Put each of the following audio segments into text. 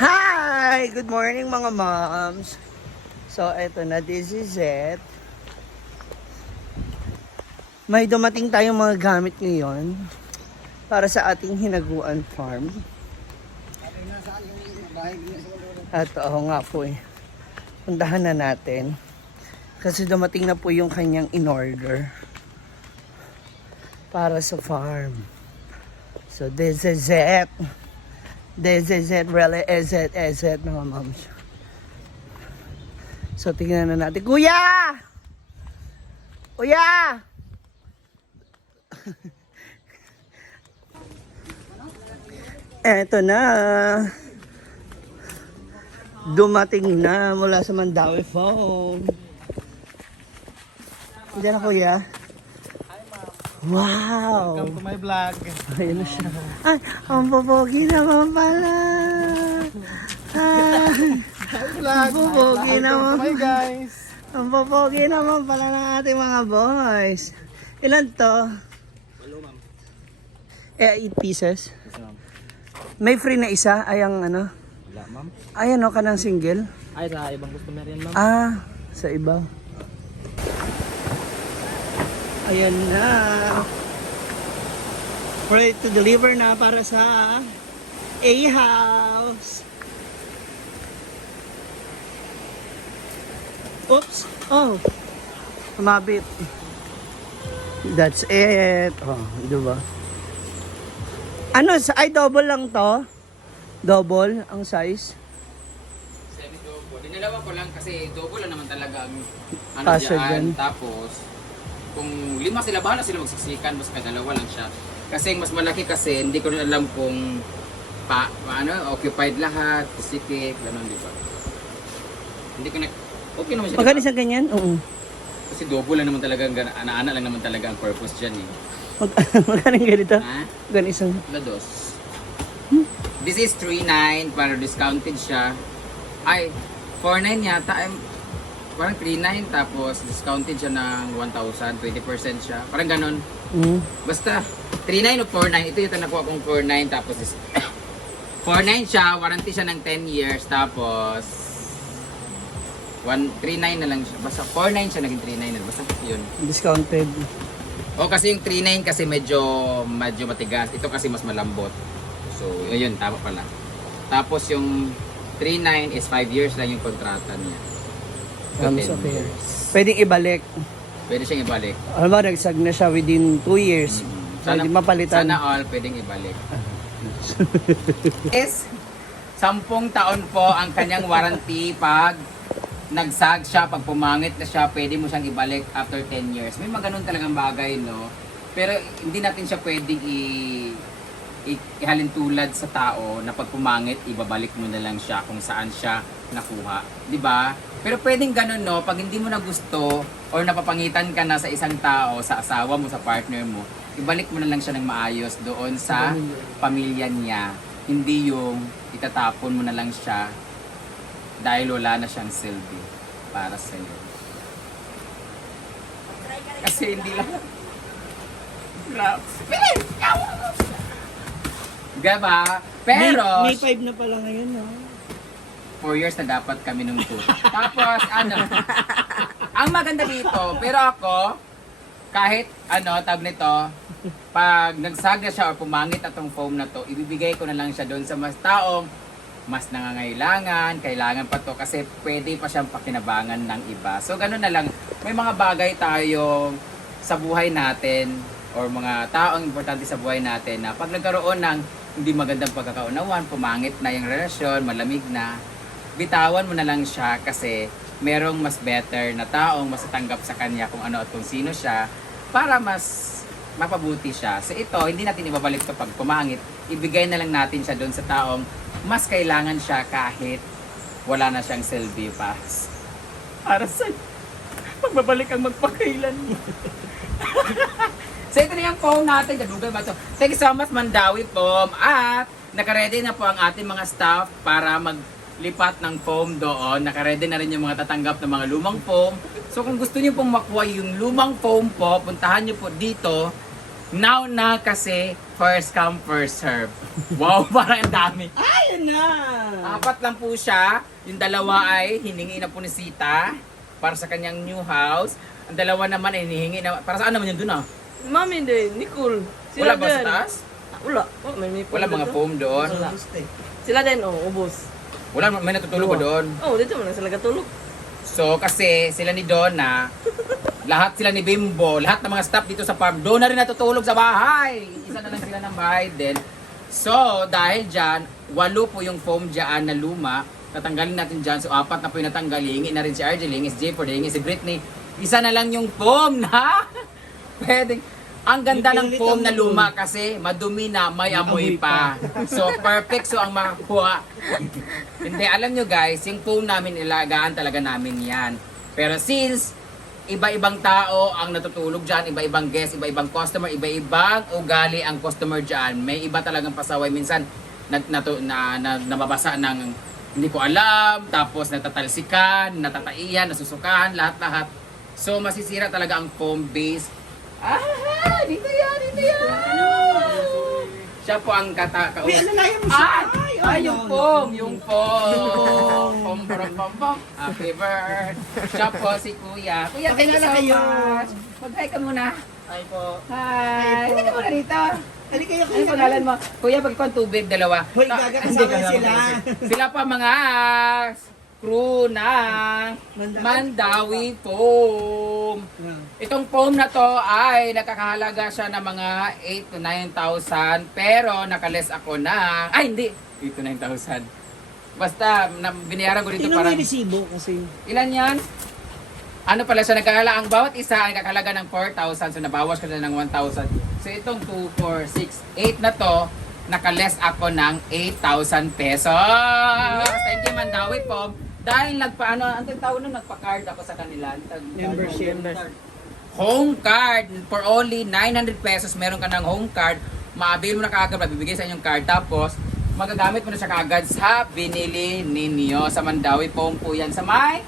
Hi! Good morning mga moms! So, eto na, this is it. May dumating tayong mga gamit ngayon para sa ating hinaguan farm. At oo nga po eh. Puntahan na natin. Kasi dumating na po yung kanyang in-order para sa farm. So, this is it. This is it, really is it, mga moms. So, tingnan na natin. Kuya! Kuya! Eto na. Dumating na mula sa Mandawi Phone. Diyan na, kuya. Wow! Welcome to my vlog. Ayun na siya. Ay, ang popogi naman pala. Ay, ang popogi naman. Hi guys. Ang popogi naman pala ng ating mga boys. Ilan to? Hello ma'am. 8 pieces. Yes ma'am. May free na isa. Ay, ang ano? Wala ma'am. Ay, ano ka ng single? Ay, sa ibang customer yan ma'am. Ah, sa iba. Ayan na. Ready to deliver na para sa A-House. Oops. Oh. Kumabit. That's it. Oh, diba? Ano, ay double lang to? Double ang size? Semi-double. Dinalawa ko lang kasi double lang naman talaga ang ano Kasya dyan. dyan. Tapos, kung 5 sila, bahala sila magsiksikan. Basta dalawa lang siya. Kasi mas malaki kasi, hindi ko rin alam kung occupied lahat, sikik, gano'n, di ba? Hindi ko na, okay naman siya. Magkano Diba? isang ganyan? Oo. Kasi double lang naman talaga, ana-ana lang naman talaga ang purpose dyan eh. Magkano yung ganito? Ha? Magkano isang? Lados. This is 3.9 para discounted siya. Ay, 4.9 yata. Parang 3.9 tapos discounted siya ng 1,000, 20% siya. Parang ganon. Basta 3.9 o 4.9. Ito yung nakuha kong 4.9 tapos 4.9 siya, warranty siya ng 10 years tapos 3.9 na lang siya. Basta 4.9 siya naging 3.9 na. Basta yun. Discounted. O kasi yung 3.9 kasi medyo matigas. Ito kasi mas malambot. So, yun, tama pala. Tapos yung 3.9 is 5 years lang yung kontrata niya. So, 10 Okay. years. Pwedeng ibalik. Pwede siyang ibalik. Alam mo, nagsag na siya within 2 years. Pwede mapalitan. Sana all pwedeng ibalik. Is 10 taon po ang kanyang warranty pag nagsag siya, pag pumangit na siya, pwede mo siyang ibalik after 10 years. May mga ganun talagang bagay, no? Pero hindi natin siya pwedeng ihalin tulad sa tao na pag pumangit, ibabalik mo na lang siya kung saan siya nakuha. 'Di ba? Pero pwedeng ganun, no? Pag hindi mo na gusto or napapangitan ka na sa isang tao, sa asawa mo, sa partner mo, ibalik mo na lang siya ng maayos doon sa pamilya niya. Hindi yung itatapon mo na lang siya dahil wala na siyang silbi para sa iyo. Kasi hindi lang. Diba? Pero May 5 na pala ngayon, no? 4 years na dapat kami nung two. Tapos, ang maganda dito, pero ako, kahit, tag nito, pag nagsag na siya or pumangit na tong foam na to, ibibigay ko na lang siya doon sa mas taong mas nangangailangan, kailangan pa to kasi pwede pa siyang pakinabangan ng iba. So, ganun na lang. May mga bagay tayo sa buhay natin or mga taong importante sa buhay natin na pag nagkaroon ng hindi magandang pagkakaunawan, pumangit na yung relasyon, malamig na, bitawan mo na lang siya kasi merong mas better na taong mas tatanggap sa kanya kung ano at kung sino siya para mas mapabuti siya. So ito, hindi natin ibabalik to pag pumangit. Ibigay na lang natin siya doon sa taong mas kailangan siya kahit wala na siyang silbi pa. Para sa magbabalik ang magpakailan mo. So ito na yung foam natin. Gadugay ba ito? Thank you so much, Mandawi Foam. At nakaready na po ang ating mga staff para maglipat ng foam doon. Nakaready na rin yung mga tatanggap ng mga lumang foam. So kung gusto niyo pong makuha yung lumang foam po, puntahan niyo po dito Now na kasi, first come, first serve. Wow, parang ang dami. Ayun na! Apat lang po siya. Yung dalawa ay hiningi na po ni Sita para sa kanyang new house. Ang dalawa naman ay hinihingi na, para saan naman yun dun ah? Mami din, Nicole. Wala ba sa din. taas? Wala. Oh, may Wala mga dito. foam doon? Wala. Sila din, ubos. Wala, may natutulog ba doon? Oh, dito mo na sila katulog. So, kasi sila ni Donna, lahat sila ni Bimbo, lahat ng mga staff dito sa farm, doon na rin natutulog sa bahay. Isa na lang sila ng bahay din. So, dahil dyan, 8 po yung foam dyan na luma. Tatanggalin natin dyan. So, 4 na po yung natanggal. Hihingi na rin si RJ, hihingi si Jayford, hihingi si Britney. Isa na lang yung foam na pwede. Ang ganda ng foam na luma kasi madumi na, may amoy pa. So, perfect. So, ang makakuha. Hindi, alam nyo guys, yung foam namin, ilagaan talaga namin yan. Pero since iba-ibang tao ang natutulog dyan, iba-ibang guest, iba-ibang customer, iba-ibang ugali ang customer dyan. May iba talagang pasaway. Minsan, nababasa ng hindi ko alam, tapos natatalsikan, natataiyan, nasusukahan, lahat-lahat. So, masisira talaga ang foam base. Ah, dito yan, dito yan. Siya po ang Uy, alalayan mo siya. Ay, yung foam, yung foam. Pom, pom, pom, pom. Happy birthday. Siya po si Kuya. Kuya, thank you so much. Mag-hi ka muna. Ay po. Hi. Hindi ka muna dito. Halika kayo Ano pangalan mo? Kuya, pagkikuha ng tubig, dalawa. Hoy, gaga, kasama sila. Sila pa mga crew ng Mandawi Foam. Itong foam na to ay nakakahalaga siya ng mga 8 to 9,000 pero nakaless ako na, ay hindi, 8 to 9,000. Basta binayaran ko dito Sino parang, may resibo kasi? ilan yan? Ano pala siya, ang bawat isa ay nakakahalaga ng 4,000 so nabawas ko na ng 1,000. So itong 2, 4, 6, 8 na to, nakaless ako ng 8,000 pesos. Thank you Mandawi Foam. Dahil anong tawag nun, nagpa-card ako sa kanila. Membership. Home card for only 900 pesos. Meron ka ng home card. Maabil mo na kaagad, mabibigay sa inyong card. Tapos, magagamit mo na siya kaagad sa binili ninyo. Sa Mandawi Foam po yan. Sa may?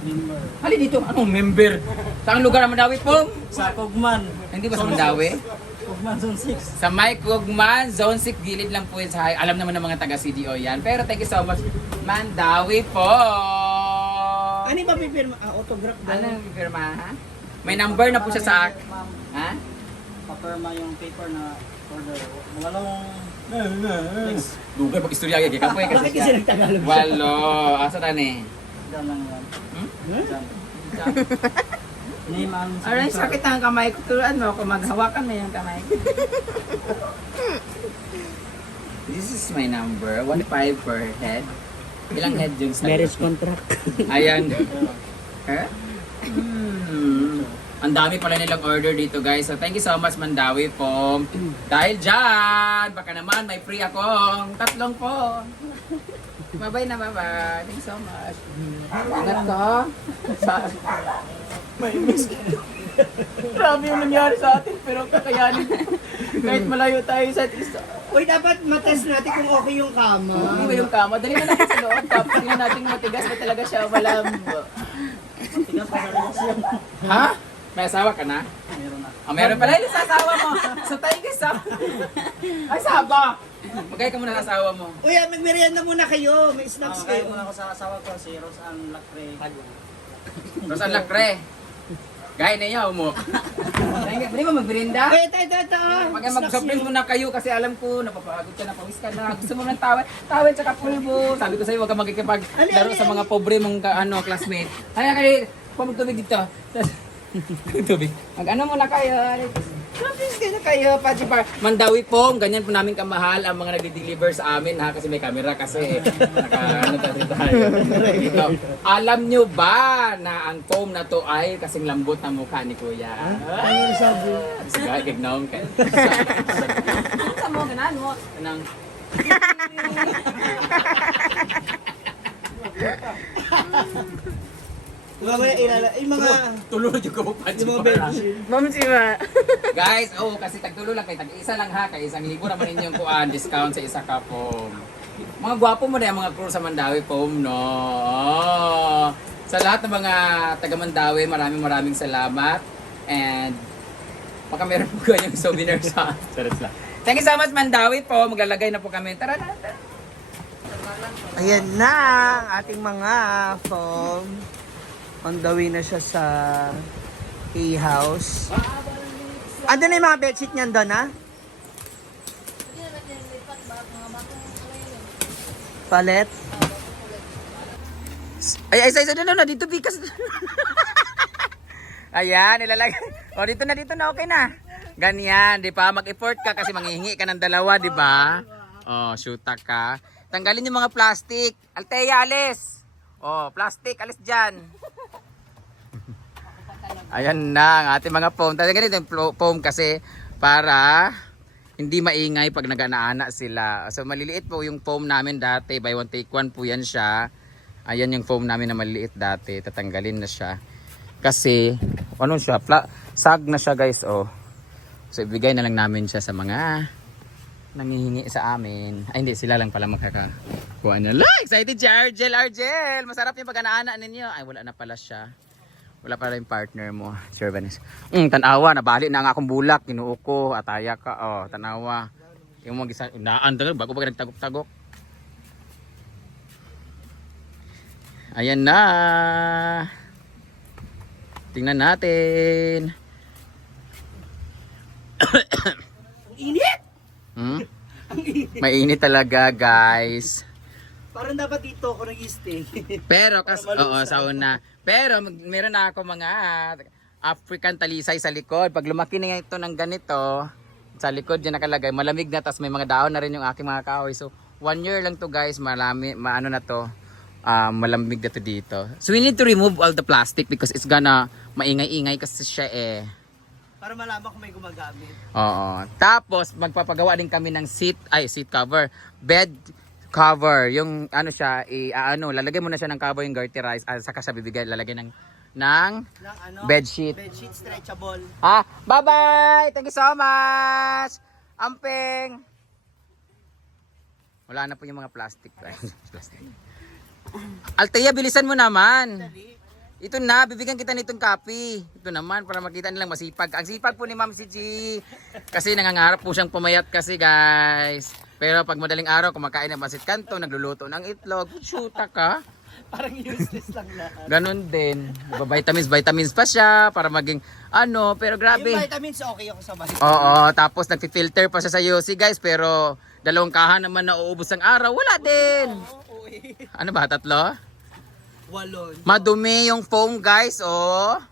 Member. Hali dito. Anong member? Saan lugar ang Mandawi Foam? Sa Kogman. Hindi ba sa Mandawi? Kogman Zone 6. Sa Mike Gugman, Zone 6, gilid lang po yun sa high. Alam naman ng mga taga-CDO yan. Pero thank you so much, Mandawi po. Ano yung papipirma? Autograph daw. Ano yung pirma, ha? May number na po siya sa akin. Ha? Papirma yung paper na order. Walong... Dugay, pag-istorya kaya ka po eh. Bakit kasi nagtagalog siya? Walo. Asa na ni? Diyan lang yan. Hmm? Diyan. Name and Alright, sakit ang kamay ko. Turuan mo ako, maghawakan mo yung kamay ko. This is my number. 1.5 per head. Ilang head yung sa'yo? Marriage contract. Ayan. Eh? Ang dami pala nilang order dito guys. So thank you so much Mandawi Foam. Dahil dyan, baka naman may free akong 3 po. Bye-bye na, bye-bye. Thank you so much. Ingat ka. Grabe yung nangyari sa atin pero kakayanin. Kahit malayo tayo sa isa. Uy, dapat matest natin kung okay yung kama. Hindi ba yung kama? Dali na natin sa loob. Tapos tingnan natin matigas ba talaga siya o malambo. Tigas pa sa relasyon. Ha? May asawa ka na? Meron na. Meron pala yung sa asawa mo. So thank you so Ay, saba! Magkaya ka muna sa asawa mo. Uy, magmerienda muna kayo. May snacks Kaya kayo. muna ako sa asawa ko, si Rosan Lacre. Rosan Lacre. Gaya na niya, mo. Hindi mo magberinda? Uy, ito. Mag-soft drinks muna kayo kasi alam ko, napapagod ka, napawis ka na. Gusto mo ng tawid tsaka pulbo. Sabi ko sa'yo, huwag ka magkikipag-laro sa mga pobre mong classmate. Kaya kayo, pumagtubig dito. Tubig. Mag-ano muna kayo. Soft kayo na kayo, Pachi Bar. Mandawi Foam, ganyan po namin kamahal ang mga nagde-deliver sa amin ha kasi may camera kasi ano tayo. Dito. Alam nyo ba na ang foam na to ay kasing lambot ng mukha ni Kuya? Ano sabi? Sige, gignaon ka. Sa mo, ganaan mo. Ganang. Mamaya yung mga... Tulog yung ko pa. Yung mga baby. Ma'am Sima. Guys, kasi tagtulo lang kayo. Tag-isa lang ha. Kaya 1,000 naman ninyong kuan. Discount sa isa ka foam. Mga gwapo mo na yung mga crew sa Mandawi Foam, no? Sa lahat ng mga taga Mandawi, maraming salamat. And Baka meron po kayong souvenir sa... Sarap lang. Thank you so much, Mandawi po. Maglalagay na po kami. Tara na. Ayan na ang ating mga foam. On the way na siya sa A-house. Ando na yung mga bedsheet niyan doon, ha? Palet? Ay, na, dito, Bikas. Ayan, ilalagay. O, dito na, okay na. Ganyan, di ba? Mag-effort ka kasi manghihingi ka ng dalawa, di ba? O, shoota ka. Tanggalin yung mga plastic. Althea, alis. O, plastic, alis dyan. Ayan na ang ating mga foam. Ganito yung foam kasi para hindi maingay pag nag-aana sila. So maliliit po yung foam namin dati. Buy one take one po yan siya. Ayan yung foam namin na maliliit dati. Tatanggalin na siya. Kasi ano siya? Sag na siya guys. Oh. So ibigay na lang namin siya sa mga nangihingi sa amin. Ay hindi, sila lang pala makakakuha na. Excited si Argel! Masarap yung pag-aana ninyo. Ay wala na pala siya. Wala pala yung partner mo, Sir Vanis. Tanawa, nabali na nga akong bulak, kinuo ko, ataya ka, oh, tanawa. Yung mga gisa, naan talaga, bago pa nagtagok-tagok. Ayan na. Tingnan natin. Ang init! Mainit talaga, guys. Parang dapat dito ako nag-stay. Pero, oo, sa una. Pero meron na ako mga African talisay sa likod. Pag lumaki na ito ng ganito, sa likod yan nakalagay, malamig na, tas may mga daon na rin yung aking mga kahoy. So 1 year lang to guys, maano na to, malamig na to dito. So we need to remove all the plastic because it's gonna maingay-ingay kasi siya eh. Para malaman kung may gumagamit. Oo. Tapos magpapagawa din kami ng seat cover, bed cover, yung ano siya, lalagay mo na siya ng cover yung garterize, saka siya bibigay, lalagay ng ano, bedsheet. Bedsheet stretchable. Bye-bye! Thank you so much! Amping! Wala na po yung mga plastic. Plastic. Althea, bilisan mo naman. Ito na, bibigyan kita nitong copy. Ito naman, para makita nilang masipag. Ang sipag po ni Ma'am si G. Kasi nangangarap po siyang pumayat kasi guys. Pero pag madaling araw, kumakain ng pasit kanto, nagluluto ng itlog, shoota ka. Parang useless lang lahat. Ganon din. Vitamins pa siya para maging pero grabe. Yung vitamins, okay ako sa vitamins. Oo, tapos nagfi-filter pa siya sa UC guys, pero 2 kahan naman na uubos ang araw, wala din. Ano ba, 3? 8. Madumi yung foam guys, oh.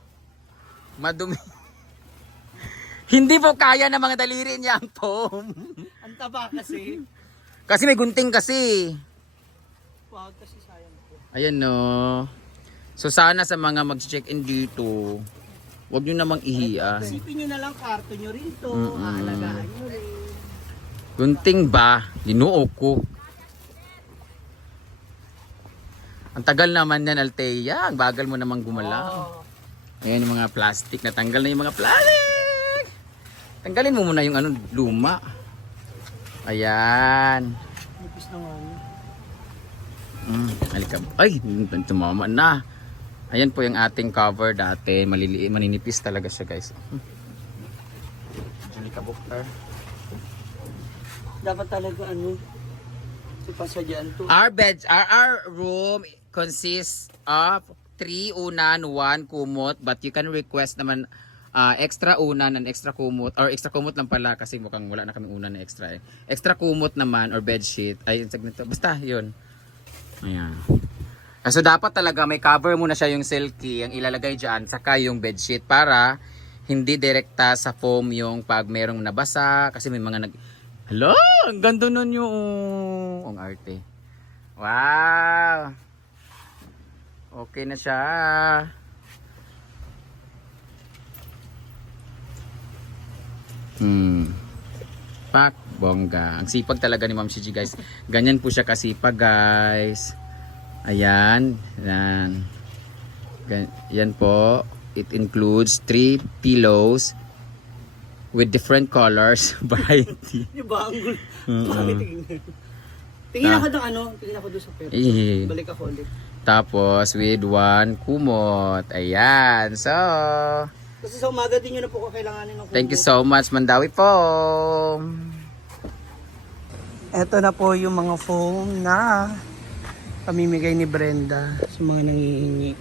Madumi. Hindi po kaya ng mga daliri niya ang foam. Ang taba kasi. Kasi may gunting kasi. Wag kasi sayang po. Ayan no. So sana sa mga mag-check-in dito, huwag nyo namang ihiya. Isipin nyo na lang, karto nyo rin to. Aalagaan nyo rin. Gunting ba? Dinuo ko. Ang tagal naman yan, Althea. Ang bagal mo namang gumalaw. Ayan yung mga plastic. Natanggal na yung mga plastic. Tanggalin mo muna yung luma. Ayan. Nipis na nga. Halika. Ay, tumama na. Ayan po yung ating cover dati. Maliliit, maninipis talaga siya guys. Halika, Buktar. Dapat talaga pasadyaan to. Our room consists of 3 unan, 1 kumot, but you can request naman extra unan and extra kumot, or extra kumot lang pala kasi mukhang wala na kaming unan na extra eh. Extra kumot naman or bedsheet. Ay, basta yun. Ayan. So dapat talaga may cover muna siya yung silky, ang ilalagay dyan, saka yung bedsheet para hindi direkta sa foam yung pag merong nabasa kasi may mga Hello! Ang ganda nun yung ang arte. Wow! Okay na siya. Pak, bongga. Ang sipag talaga ni Ma'am Shiji guys. Ganyan po siya kasipag guys. Ayan. Yan. Yan po. It includes 3 pillows with different colors. Variety. Yung ba? Tingin ako doon tingin ako doon sa pera. Balik ako ulit. Tapos with 1 kumot. Ayan. So, Kasi sa umaga din yun na po kakailanganin ng kumot. Thank you so much, Mandawi po. Ito na po yung mga foam na pamimigay ni Brenda sa mga nangihingi.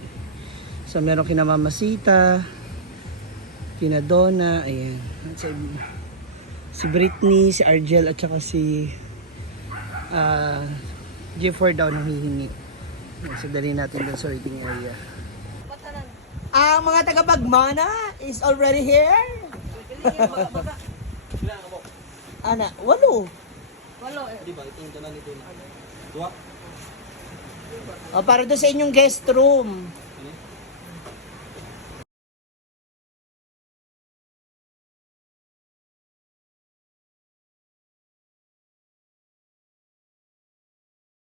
So meron kina Mama Sita, kina Donna, ayan. At si Britney, si Argel at saka si Gifford daw nanghihingi. So dali natin dun sa waiting area. Ang mga taga-Pagmana is already here. Ana, 8. O, para doon sa inyong guest room.